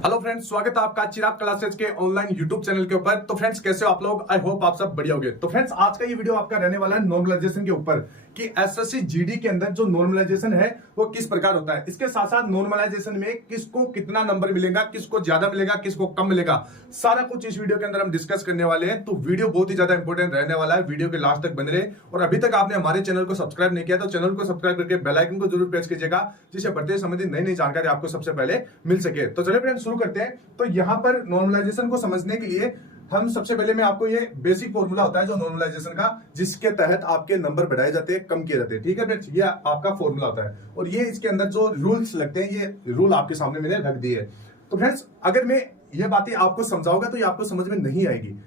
Hello friends, स्वागत है आपका चिराग क्लासेस के ऑनलाइन यूट्यूब चैनल के ऊपर। तो फ्रेंड्स, कैसे हो आप लोग? आई होप आप सब बढ़िया होंगे। तो फ्रेंड्स, आज का ये वीडियो आपका रहने वाला है नॉर्मलाइजेशन के ऊपर कि एसएससी जीडी के अंदर जो नॉर्मलाइजेशन है वो किस प्रकार होता है। इसके साथ साथ नॉर्मलाइजेशन में किसको कितना नंबर मिलेगा, किसको ज्यादा मिलेगा, किसको कम मिलेगा, सारा कुछ इस वीडियो के अंदर हम डिस्कस करने वाले हैं। तो वीडियो बहुत ही ज्यादा इंपॉर्टेंट रहने वाला है, वीडियो के लास्ट तक बने रहे। और अभी तक आपने हमारे चैनल को सब्सक्राइब नहीं किया तो चैनल को सब्सक्राइब करके बेल आइकन को जरूर प्रेस कीजिएगा, जिससे बढ़ते संबंधित नई नई जानकारी आपको सबसे पहले मिल सके। तो चलिए फ्रेंड्स, शुरू करते हैं। तो यहाँ पर नॉर्मलाइजेशन को समझने के लिए हम सबसे पहले मैं आपको ये बेसिक फॉर्मूला होता है जो नॉर्मलाइजेशन का, जिसके तहत आपके नंबर बढ़ाए जाते हैं, कम किए जाते हैं। ठीक है फ्रेंड्स, ये आपका फॉर्मूला होता है और ये इसके अंदर जो रूल्स लगते हैं, ये रूल आपके सामने मैंने रख दिए। तो फ्रेंड्स, अगर मैं ये बातें आपको समझाऊंगा तो ये आपको समझ में नहीं आएगी।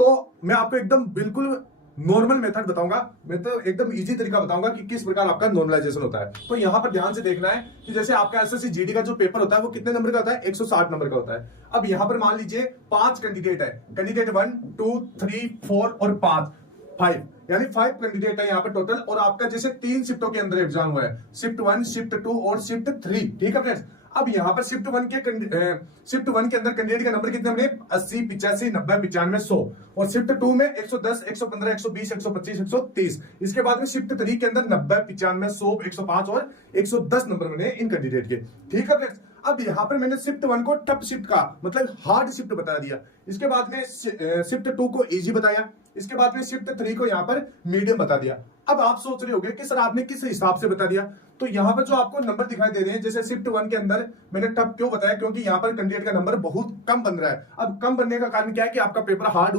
तो मैं आपको एकदम बिल्कुल नॉर्मल मेथड बताऊंगा, मैं तो एकदम इजी तरीका बताऊंगा कि किस प्रकार आपका नॉर्मलाइजेशन होता है। तो यहां पर ध्यान से देखना है कि जैसे आपका एसएससी जीडी का जो पेपर होता है वो कितने नंबर का होता है? 160 नंबर का होता है। अब यहां पर मान लीजिए 5 कैंडिडेट है, कैंडिडेट 1, 2, 3, 4 और 5 यानी 5 कैंडिडेट है यहाँ पर टोटल। और आपका जैसे 3 शिफ्टों के अंदर एग्जाम हुआ है, शिफ्ट 1, शिफ्ट 2 और शिफ्ट 3। ठीक है फ्रेंड्स, अब यहाँ पर शिफ्ट वन के अंदर कैंडिडेट का नंबर कितने हमने 80, 85, 90, 95, 100। और शिफ्ट 2 में 110, 115, 120, 125, 130। इसके बाद में शिफ्ट 3 के अंदर 90, 95, 100, 105 और 110 नंबर बने इन कैंडिडेट के। ठीक है फ्रेंड्स, अब यहाँ पर मैंने शिफ्ट 1 को टफ शिफ्ट का मतलब हार्ड शिफ्ट बता दिया। इसके बाद में शिफ्ट 2 को इजी बताया। इसके बाद में शिफ्ट 3 को यहाँ पर मीडियम बता दिया। अब आप सोच रहे होंगे कि सर आपने किस हिसाब से बता दिया। तो यहाँ पर जो आपको नंबर दिखाई दे रहे हैं, जैसे शिफ्ट 1 के अंदर मैंने टफ क्यों बताया, क्योंकि यहाँ पर कैंडिडेट का नंबर बहुत कम बन रहा है। अब कम बनने का कारण क्या है कि आपका पेपर हार्ड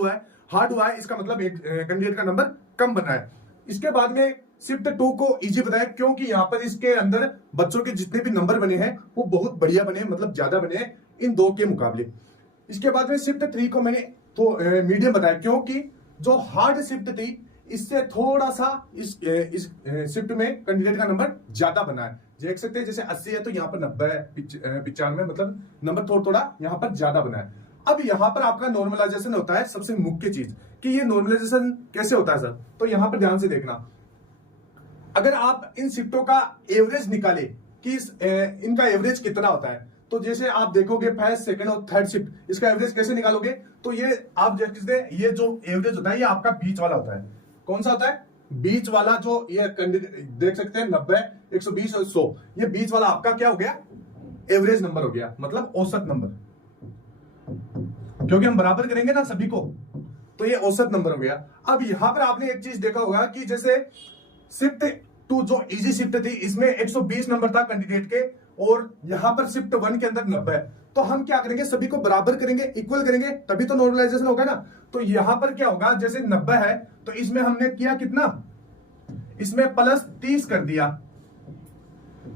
हुआ है, इसका मतलब एक कैंडिडेट का नंबर कम बन रहा है। इसके बाद में शिफ्ट 2 को इजी बताया, क्योंकि यहाँ पर इसके अंदर बच्चों के जितने भी नंबर बने हैं वो बहुत बढ़िया बने, मतलब ज्यादा बने इन 2 के मुकाबले। इसके बाद में शिफ्ट 3 को मैंने तो मीडियम बताया, क्योंकि जो हार्ड शिफ्ट थी इससे थोड़ा सा इस शिफ्ट में कैंडिडेट का नंबर ज्यादा बना है। देख सकते हैं जैसे 80 है तो यहाँ पर 90 है, 95 मतलब नंबर थोड़ा यहाँ पर ज्यादा बना है। अब यहाँ पर आपका नॉर्मलाइजेशन होता है सबसे मुख्य चीज कि ये नॉर्मलाइजेशन कैसे होता है सर। तो यहाँ पर ध्यान से देखना, अगर आप इन शिफ्टों का एवरेज निकाले कि इनका एवरेज कितना होता है, तो जैसे आप देखोगे फर्स्ट, सेकंड और थर्ड शिफ्ट, इसका एवरेज कैसे निकालोगे? तो ये आप ये जो एवरेज होता है ये आपका बीच वाला होता है। कौन सा होता है? बीच वाला। जो ये देख सकते हैं 90, 120 और 100, ये बीच वाला आपका क्या हो गया? एवरेज नंबर हो गया, मतलब औसत नंबर, क्योंकि हम बराबर करेंगे ना सभी को, तो ये औसत नंबर हो गया। अब यहां पर आपने एक चीज देखा होगा कि जैसे शिफ्ट 2 जो इजी शिफ्ट थी इसमें 120 नंबर था कैंडिडेट के, और यहां पर शिफ्ट 1 के अंदर 90 है। तो हम क्या करेंगे, सभी को बराबर करेंगे, इक्वल करेंगे, तभी तो नॉर्मलाइजेशन होगा ना। तो यहां पर क्या होगा, जैसे 90 है तो इसमें हमने किया कितना, इसमें प्लस 30 कर दिया।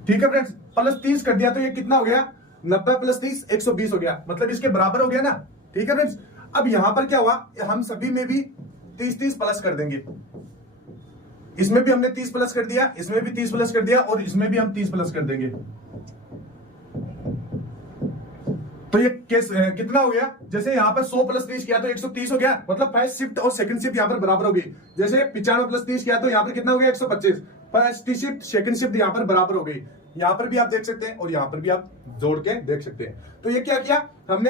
ठीक है फ्रेंड्स, प्लस 30 कर दिया तो ये कितना हो गया? 90 प्लस 30 120 हो गया, मतलब इसके बराबर हो गया ना। ठीक है फ्रेंड्स, अब यहां पर क्या हुआ, हम सभी में भी 30 प्लस कर देंगे। इसमें भी हमने 30 प्लस कर दिया, इसमें भी 30 प्लस कर दिया और इसमें भी हम 30 प्लस कर देंगे। तो ये केस कितना हो गया? जैसे यहाँ पर 100 प्लस 30 किया तो 130 हो गया, मतलब फर्स्ट शिफ्ट और सेकंड शिफ्ट यहाँ पर बराबर होगी। जैसे 95 प्लस 30 किया तो यहाँ पर कितना हो गया? 125। फर्स्ट शिफ्ट सेकंड शिफ्ट यहाँ पर बराबर हो गई। यहाँ पर भी आप देख सकते हैं और यहाँ पर भी आप जोड़ के देख सकते हैं। तो ये क्या किया हमने,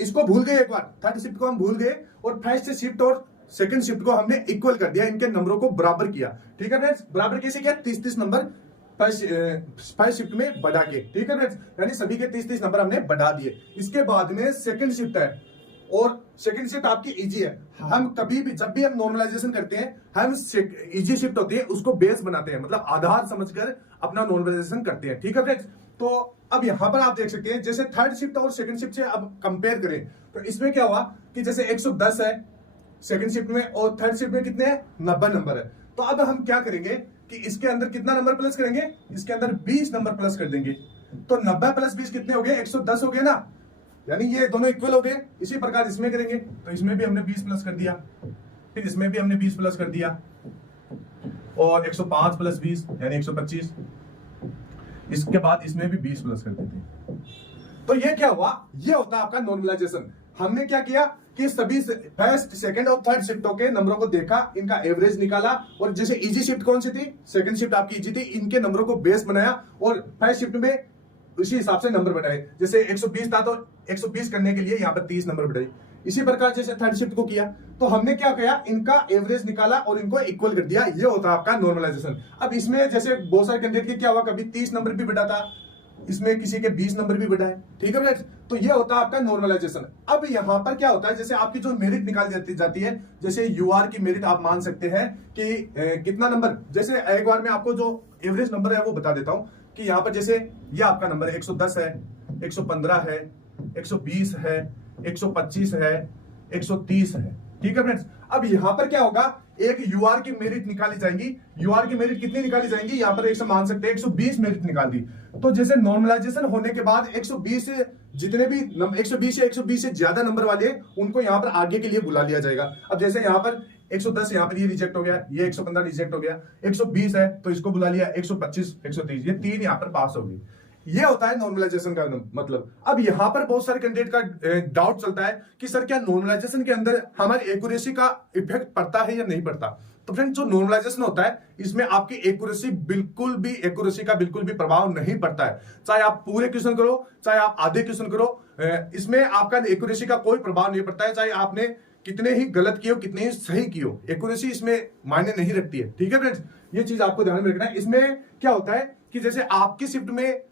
इसको भूल गए एक बार, थर्ड शिफ्ट को हम भूल गए और फर्स्ट शिफ्ट और सेकंड शिफ्ट को हमने इक्वल कर दिया, इनके नंबरों को बराबर किया। ठीक है फ्रेंड्स, बराबर कैसे किया? 30 नंबर फर्स्ट शिफ्ट में बढ़ा के। ठीक है फ्रेंड्स, यानी सभी के 30 नंबर हमने बढ़ा दिए। इसके बाद में सेकंड शिफ्ट है और सेकंड शिफ्ट आपकी इजी है। हम कभी भी जब भी हम नॉर्मलाइजेशन करते हैं, हम इजी शिफ्ट होती है उसको बेस बनाते हैं, मतलब आधार समझकर अपना नॉर्मलाइजेशन करते हैं। ठीक है फ्रेंड्स, तो अब यहां पर आप देख सकते हैं जैसे थर्ड शिफ्ट और सेकंड शिफ्ट से अब कंपेयर करें तो इसमें क्या हुआ कि जैसे 110 है सेकंड शिफ्ट में और थर्ड शिफ्ट में कितने हैं? 90 नंबर है। तो अब हम क्या करेंगे कि इसके अंदर कितना नंबर प्लस करेंगे? इसके अंदर 20 नंबर प्लस कर देंगे। तो 90 प्लस 20 कितने हो गए? 110 हो गए ना, यानी ये दोनों इक्वल हो गए। इसी प्रकार इसमें करेंगे तो इसमें भी हमने 20 प्लस कर दिया, फिर इसमें भी हमने 20 प्लस कर दिया और 105 प्लस 20 यानी 125। इसके बाद इसमें भी 20 प्लस कर देते। तो ये क्या हुआ? ये होता है आपका नॉर्मलाइजेशन। हमने क्या किया कि सभी फर्स्ट, सेकंड और थर्ड शिफ्टों के नंबरों को देखा, इनका एवरेज निकाला, और जैसे इजी शिफ्ट कौन सी थी? सेकंड शिफ्ट आपकी इजी थी, इनके नंबरों को बेस बनाया और फर्स्ट शिफ्ट में उसी हिसाब से नंबर बढ़ाए। जैसे 120 था तो 120 करने के लिए यहाँ पर 30 नंबर बढ़ाई। इसी प्रकार जैसे थर्ड शिफ्ट को किया तो हमने क्या किया, इनका एवरेज निकाला और इनको इक्वल कर दिया। ये होता है आपका नॉर्मलाइजेशन। अब इसमें जैसे बहुत सारे कैंडिडेट के क्या हुआ, कभी 30 नंबर भी बढ़ा था, इसमें किसी के 20 नंबर भी बढ़ा है, ठीक है फ्रेंड्स। तो ये होता है आपका नॉर्मलाइजेशन। अब यहाँ पर क्या होता है, जैसे आपकी जो मेरिट निकाली जाती है, जैसे यूआर की मेरिट आप मान सकते हैं कि कितना नंबर, जैसे एक बार मैं आपको जो एवरेज नंबर है वो बता देता हूं कि यहाँ पर जैसे ये आपका नंबर 110 है, 115 है, 120 है, 125 है, 130 है, ठीक है फ्रेंड्स। अब यहां पर क्या होगा, एक यूआर की मेरिट निकाली जाएगी। यूआर की मेरिट कितनी निकाली जाएंगी, यहां पर एक मान सकते हैं 120 मेरिट निकाल दी। तो जैसे नॉर्मलाइजेशन होने के बाद 120 से जितने भी 120 या 120 से ज्यादा नंबर वाले उनको यहां पर आगे के लिए बुला लिया जाएगा। अब जैसे यहां पर 110 यहां पर ये रिजेक्ट हो गया, ये 115 रिजेक्ट हो गया, 120 है तो इसको बुला लिया, 125, 130, ये 3 यहां पर पास हो गई। ये होता है नॉर्मलाइजेशन का मतलब। अब यहां पर बहुत सारे कैंडिडेट का डाउट चलता है कि सर क्या नॉर्मलाइजेशन के अंदर हमारी एक्यूरेसी का इफेक्ट पड़ता है या नहीं पड़ता। तो फ्रेंड जो नॉर्मलाइजेशन होता है इसमें आपकी एक्यूरेसी का बिल्कुल भी प्रभाव नहीं पड़ता है। चाहे आप पूरे क्वेश्चन करो, चाहे आप आधे क्वेश्चन करो, इसमें आपका एक्यूरेसी का कोई प्रभाव नहीं पड़ता है। चाहे आपने कितने ही गलत किए हो, कितने ही सही किए हो, एक्यूरेसी इसमें मायने नहीं रखती है, ठीक है फ्रेंड्स। ये चीज आपको ध्यान में रखना है। इसमें क्या होता है कि जैसे आपकी शिफ्ट में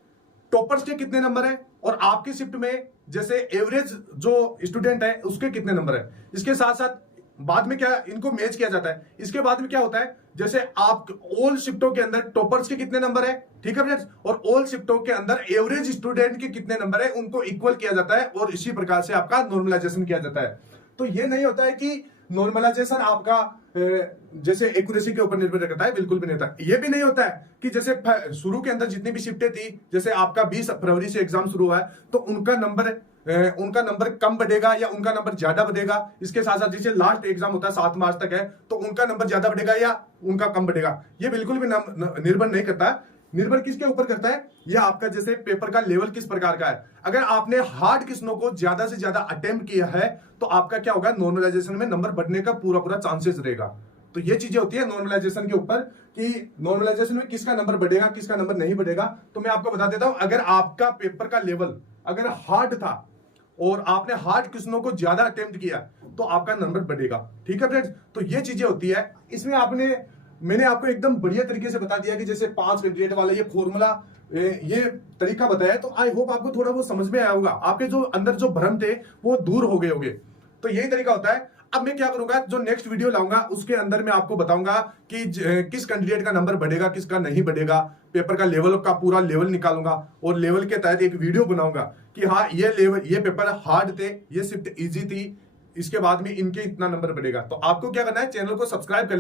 टॉपर्स के कितने नंबर है और आपकी शिफ्ट में जैसे एवरेज जो स्टूडेंट है उसके कितने नंबर है, इसके साथ साथ बाद में क्या इनको मैच किया जाता है। इसके बाद में क्या होता है, जैसे आप ऑल शिफ्टों के अंदर टॉपर्स के कितने नंबर है, ठीक है फ्रेंड्स, और ऑल शिफ्टों के अंदर एवरेज स्टूडेंट के कितने नंबर है उनको इक्वल किया जाता है और इसी प्रकार से आपका नॉर्मलाइजेशन किया जाता है। तो ये नहीं होता है कि नॉर्मलाइजेशन आपका जैसे एक्यूरेसी के ऊपर निर्भर करता है, बिल्कुल भी नहीं होता। ये भी नहीं होता है कि जैसे शुरू के अंदर जितनी भी शिफ्टें थी, जैसे आपका 20 फरवरी से एग्जाम शुरू हुआ है तो उनका नंबर कम बढ़ेगा या उनका नंबर ज्यादा बढ़ेगा। इसके साथ साथ जैसे लास्ट एग्जाम होता है 7 मार्च तक है तो उनका नंबर ज्यादा बढ़ेगा या उनका कम बढ़ेगा, ये बिल्कुल भी निर्भर नहीं करता। निर्भर किसके ऊपर करता है, यह आपका जैसे पेपर का लेवल किस प्रकार का है। अगर आपने हार्ड क्वेश्चनों को ज्यादा से ज्यादा अटेम्प्ट किया है तो आपका क्या होगा, नॉर्मलाइजेशन में नंबर बढ़ने का पूरा चांसेस रहेगा। तो ये चीजें होती है नॉर्मलाइजेशन के ऊपर कि नॉर्मलाइजेशन में किसका नंबर बढ़ेगा, किसका नंबर नहीं बढ़ेगा। तो मैं आपको बता देता हूं, अगर आपका पेपर का लेवल अगर हार्ड था और आपने हार्ड क्वेश्चनों को ज्यादा अटेम्प्ट किया तो आपका नंबर बढ़ेगा, ठीक है फ्रेंड्स। तो ये चीजें होती है। इसमें मैंने आपको एकदम बढ़िया तरीके से बता दिया कि जैसे 5 कैंडिडेट वाला ये फॉर्मूला, ये तरीका बताया, तो आई होप आपको थोड़ा वो समझ में आया होगा, आपके जो अंदर जो भ्रम थे वो दूर हो गए होंगे। तो यही तरीका होता है। अब मैं क्या करूंगा, जो नेक्स्ट वीडियो लाऊंगा उसके अंदर मैं आपको बताऊंगा कि किस कैंडिडेट का नंबर बढ़ेगा, किसका नहीं बढ़ेगा, पेपर का लेवल का पूरा लेवल निकालूंगा और लेवल के तहत एक वीडियो बनाऊंगा कि हाँ ये पेपर हार्ड थे, ये शिफ्ट इजी थी, इसके बाद में इनके इतना नंबर बढ़ेगा। तो आपको क्या करना है, चैनल को सब्सक्राइब कर